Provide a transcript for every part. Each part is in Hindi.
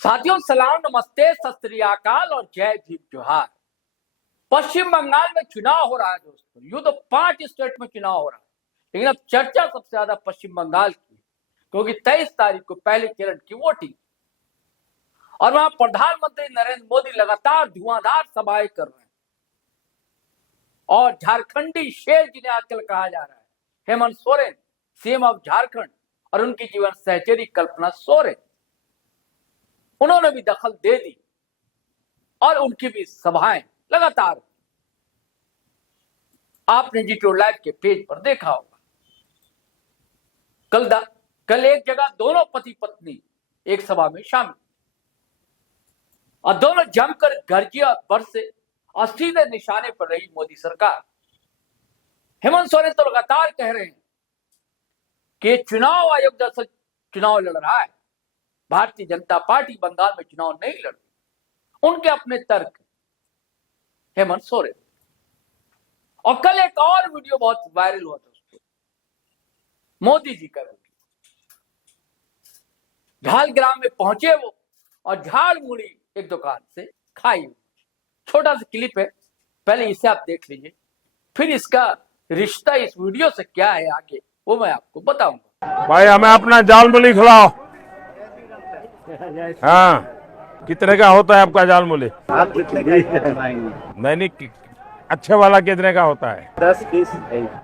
साथियों, सलाम, नमस्ते, सत श्री अकाल और जय भीम जोहार। पश्चिम बंगाल में चुनाव हो रहा है दोस्तों। यूं तो 5 स्टेट में चुनाव हो रहा है, लेकिन अब चर्चा सबसे ज्यादा पश्चिम बंगाल की, क्योंकि 23 तारीख को पहले चरण की वोटिंग और वहां प्रधानमंत्री नरेंद्र मोदी लगातार धुआंधार सभाएं कर रहे हैं। और झारखंडी शेर जिन्हें आजकल कहा जा रहा है, हेमंत सोरेन, सीएम ऑफ झारखंड, और उनकी जीवन सहचरी कल्पना सोरेन, उन्होंने भी दखल दे दी और उनकी भी सभाएं लगातार आपने जी लाइव के पेज पर देखा होगा। कल एक जगह दोनों पति पत्नी एक सभा में शामिल और दोनों जमकर गरजे और बरसे और सीधे निशाने पर रही मोदी सरकार। हेमंत सोरेन तो लगातार कह रहे हैं कि चुनाव आयोग दरअसल चुनाव लड़ रहा है, भारतीय जनता पार्टी बंगाल में चुनाव नहीं लड़ रही। उनके अपने तर्क हेमंत सोरेन। और कल एक और वीडियो बहुत वायरल हुआ दोस्तों, मोदी जी का वीडियो। झालग्राम में पहुंचे वो और झाड़ मुड़ी एक दुकान से खाई। छोटा सा क्लिप है, पहले इसे आप देख लीजिए, फिर इसका रिश्ता इस वीडियो से क्या है आगे वो मैं आपको बताऊंगा। भाई हमें अपना जाल मूली खिलाओ। हाँ, कितने का होता है आपका जाल मूली? आप कितने का नहीं, अच्छे वाला कितने का होता है? 10-20।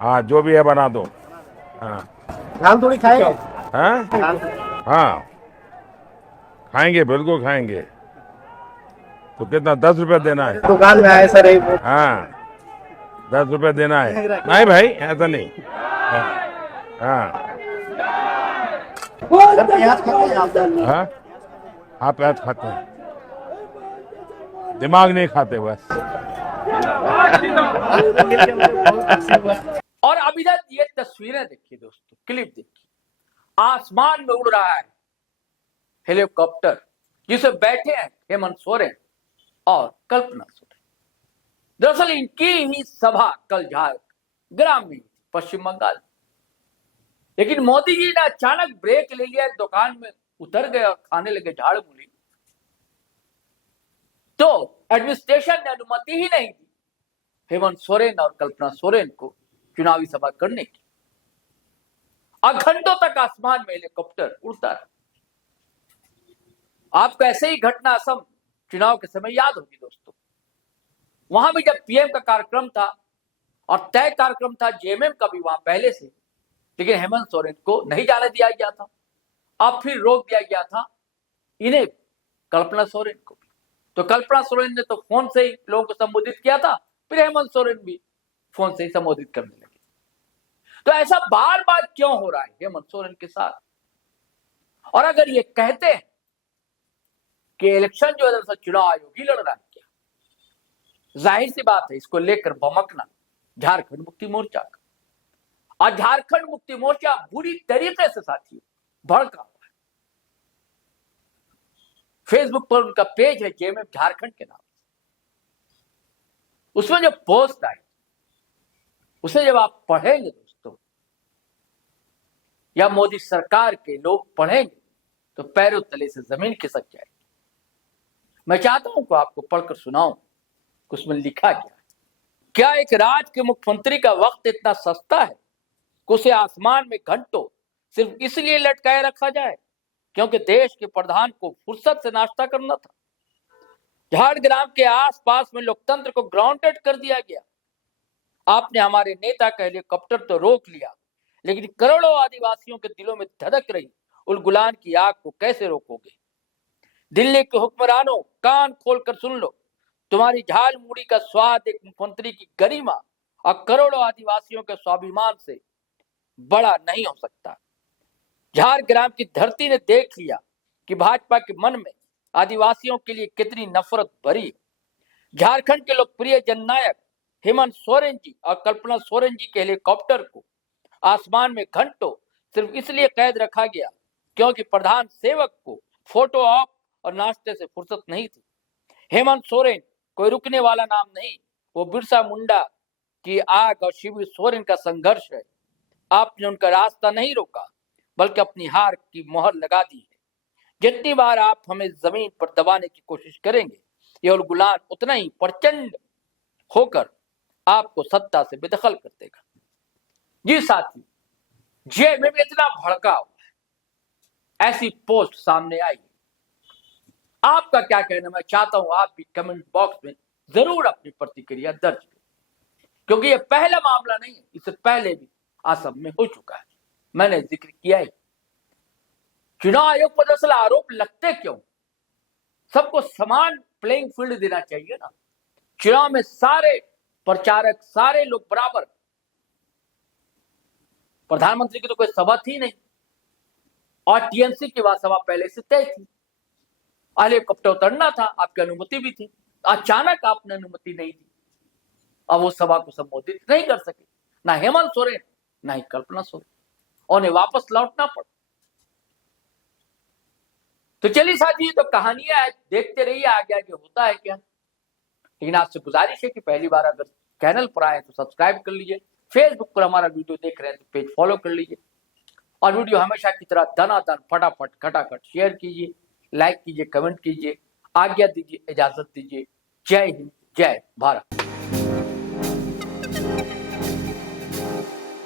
हाँ, जो भी है बना दो। हाँ धान थोड़ी खाएंगे? हाँ हाँ, खाएंगे, बिल्कुल खाएंगे। तो कितना, 10 रुपए देना है? दुकान में आए सर। हाँ, 10 रुपए देना है। नहीं भाई, ऐसा नहीं। हाँ प्याज खाते हैं आप? हाँ, आप प्याज खाते हैं, दिमाग नहीं खाते बस। और अब इधर ये तस्वीरें देखिए दोस्तों, क्लिप देखिए। आसमान में उड़ रहा है हेलीकॉप्टर, जिसे बैठे हैं हेमंत सोरेन और कल्पना सोरेन। दरअसल इनकी ही सभा कल झारग्राम में पश्चिम बंगाल, लेकिन मोदी जी ने अचानक ब्रेक ले लिया, दुकान में उतर गए और खाने लगे झाड़ मूली। तो एडमिनिस्ट्रेशन ने अनुमति ही नहीं दी हेमंत सोरेन और कल्पना सोरेन को चुनावी सभा करने की। और घंटों तक आसमान में हेलीकॉप्टर उड़ता रहा। आपको ऐसे ही घटना असम चुनाव के समय याद होगी दोस्तों। वहां भी जब पीएम का कार्यक्रम था और तय कार्यक्रम था जेएमएम का भी वहां पहले से, लेकिन हेमंत सोरेन को नहीं जाने दिया गया था। अब फिर रोक दिया गया था इन्हें, कल्पना सोरेन को। तो कल्पना सोरेन ने तो फोन से ही लोगों को संबोधित किया था, फिर हेमंत सोरेन भी फोन से ही संबोधित करने लगे। तो ऐसा बार बार क्यों हो रहा है हेमंत सोरेन के साथ? और अगर ये कहते हैं कि इलेक्शन जो है चुनाव आयोग ही लड़ रहा है, क्या जाहिर सी बात है इसको लेकर भमकना झारखंड मुक्ति मोर्चा का। और झारखंड मुक्ति मोर्चा बुरी तरीके से साथियों भड़का हुआ है। फेसबुक पर उनका पेज है जेएमएम झारखंड के नाम से। उसमें जो पोस्ट आई, उसे जब आप पढ़ेंगे दोस्तों, या मोदी सरकार के लोग पढ़ेंगे, तो पैरों तले से जमीन खिसक जाएगी। मैं चाहता हूं कि आपको पढ़कर सुनाऊं कि उसमें लिखा गया है। क्या एक राज्य के मुख्यमंत्री का वक्त इतना सस्ता है कि उसे आसमान में घंटों सिर्फ इसलिए लटकाए रखा जाए क्योंकि देश के प्रधान को फुर्सत से नाश्ता करना था? झारग्राम के आसपास में लोकतंत्र को ग्राउंडेड कर दिया गया। आपने हमारे नेता का हेलीकॉप्टर तो रोक लिया, लेकिन करोड़ों आदिवासियों के दिलों में धधक रही उलगुलान की आग को कैसे रोकोगे? दिल्ली के हुक्मरानों, कान खोलकर सुन लो, तुम्हारी झाल मूड़ी का स्वाद एक मुख्यमंत्री की गरिमा और करोड़ों आदिवासियों के स्वाभिमान से बड़ा नहीं हो सकता। झारग्राम की धरती ने देख लिया कि भाजपा के मन में आदिवासियों के लिए कितनी नफरत भरी है। झारखंड के लोकप्रिय जननायक हेमंत सोरेन जी और कल्पना सोरेन जी के हेलीकॉप्टर को आसमान में घंटों सिर्फ इसलिए कैद रखा गया क्योंकि प्रधान सेवक को फोटो ऑप और नाश्ते से फुर्सत नहीं थी। हेमंत सोरेन कोई रुकने वाला नाम नहीं, वो बिरसा मुंडा की आग और शिबू सोरेन का संघर्ष है। आपने उनका रास्ता नहीं रोका, बल्कि अपनी हार की मोहर लगा दी है। जितनी बार आप हमें जमीन पर दबाने की कोशिश करेंगे, ये गुलाम उतना ही प्रचंड होकर आपको सत्ता से बेदखल कर देगा। जी साथी, जे में भी इतना भड़का हुआ है, ऐसी पोस्ट सामने आई, आपका क्या कहना? मैं चाहता हूं आप भी कमेंट बॉक्स में जरूर अपनी प्रतिक्रिया दर्ज करें, क्योंकि ये पहला मामला नहीं है, इससे पहले भी असम में हो चुका है। मैंने जिक्र किया है। चुनाव आयोग पर दरअसल आरोप लगते क्यों? सबको समान प्लेइंग फील्ड देना चाहिए ना। चुनाव में सारे प्रचारक, सारे लोग बराबर। प्रधानमंत्री की तो कोई सभा थी नहीं, और टीएमसी की वह सभा पहले से तय थी। हेलीकॉप्टर उतरना था, आपकी अनुमति भी थी, अचानक आपने अनुमति नहीं दी, अब वो सभा को संबोधित नहीं कर सके, ना हेमंत सोरेन ना ही कल्पना सोरेन, और उन्हें वापस लौटना पड़ा। तो चलिए साथी, तो कहानियां है, देखते रहिए आगे आगे होता है क्या। लेकिन आपसे गुजारिश है कि पहली बार अगर चैनल पर आए तो सब्सक्राइब कर लीजिए, फेसबुक पर हमारा वीडियो देख रहे हैं तो पेज फॉलो कर लीजिए, और वीडियो हमेशा की तरह दनादन फटाफट खटाखट शेयर कीजिए, लाइक कीजिए, कमेंट कीजिए। आज्ञा दीजिए, इजाजत दीजिए। जय हिंद, जय भारत।